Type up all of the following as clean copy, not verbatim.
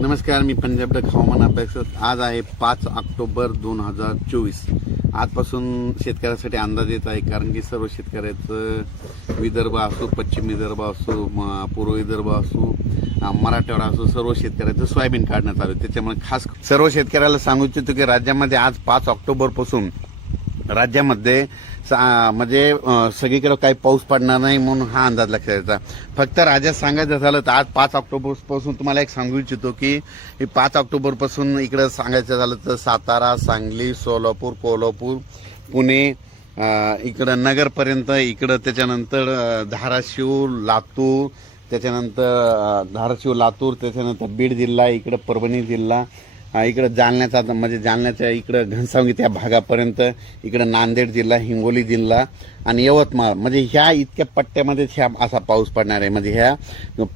नमस्कार, मी पंजाब डक हवामान अभ्यासक. आज आहे 5 ऑक्टोबर 2024. आजपासून शेतकऱ्यासाठी अंदाज येत आहे, कारण की सर्व शेतकऱ्याचं विदर्भ असो, पश्चिम विदर्भ असो, पूर्व विदर्भ असो, मराठवाडा असो, सर्व शेतकऱ्याचं सोयाबीन काढण्यात आलं. त्याच्यामुळे खास सर्व शेतकऱ्याला सांगू इच्छितो की राज्यामध्ये आज 5 ऑक्टोबर पासून राज्यामध्ये म्हणजे सगळीकडे काही पाऊस पडणार नाही म्हणून हा अंदाज लक्षात येतो. फक्त राज्यात सांगायचं झालं तर आज 5 ऑक्टोबर पासून तुम्हाला एक सांगू इच्छितो की 5 ऑक्टोबर पासून इकडे सांगायचं झालं तर सातारा, सांगली, सोलापूर, कोल्हापूर, पुणे, इकडं नगरपर्यंत, इकडं त्याच्यानंतर धाराशिव, लातूर, त्याच्यानंतर बीड जिल्हा, इकडं परभणी जिल्हा, इकडं जालन्याचा म्हणजे जालन्याच्या इकडं घनसावंगी त्या भागापर्यंत, इकडं नांदेड जिल्हा, हिंगोली जिल्हा आणि यवतमाळ, म्हणजे ह्या इतक्या पट्ट्यामध्ये ह्या असा पाऊस पडणार आहे. म्हणजे ह्या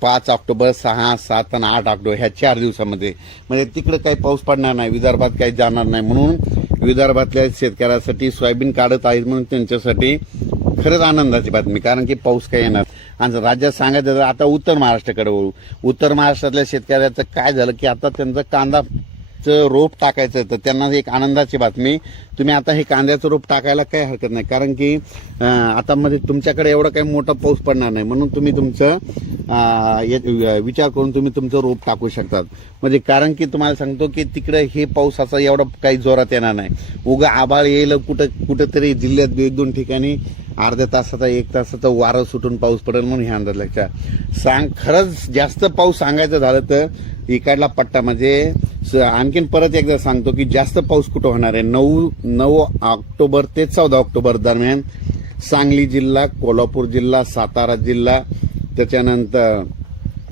5 ऑक्टोबर, 6, 7 आणि 8 ऑक्टोबर ह्या 4 दिवसामध्ये म्हणजे तिकडं काही पाऊस पडणार नाही, विदर्भात काही जाणार नाही. म्हणून विदर्भातल्या शेतकऱ्यासाठी सोयाबीन काढत आहेत म्हणून त्यांच्यासाठी खरंच आनंदाची बातमी, कारण की पाऊस काही येणार. आणि राज्यात सांगायचं तर आता उत्तर महाराष्ट्राकडे वळू. उत्तर महाराष्ट्रातल्या शेतकऱ्याचं काय झालं की आता त्यांचं कांदाचं रोप टाकायचं, तर त्यांना एक आनंदाची बातमी, तुम्ही आता हे कांद्याचं रोप टाकायला काही हरकत नाही, कारण की आता म्हणजे तुमच्याकडे एवढा काही मोठा पाऊस पडणार नाही, म्हणून तुम्ही तुमचं विचार करून तुम्ही तुमचं रोप टाकू शकतात. म्हणजे कारण की तुम्हाला सांगतो की तिकडे हे पावसाचा एवढा काही जोरात येणार नाही. उगा आभाळ येईल कुठंतरी जिल्ह्यात 1-2 ठिकाणी अर्ध्या तासाचा 1 तासाचा वारं सुटून पाऊस पडेल म्हणून हे अंदाज लक्षात. खरंच जास्त पाऊस सांगायचं झालं तर इकडला पट्टा म्हणजे आणखीन परत एकदा सांगतो की जास्त पाऊस कुठं होणार आहे. 9 ऑक्टोबर ते 14 ऑक्टोबर दरम्यान सांगली जिल्हा, कोल्हापूर जिल्हा, सातारा जिल्हा, त्याच्यानंतर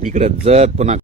इकडे जत, पुन्हा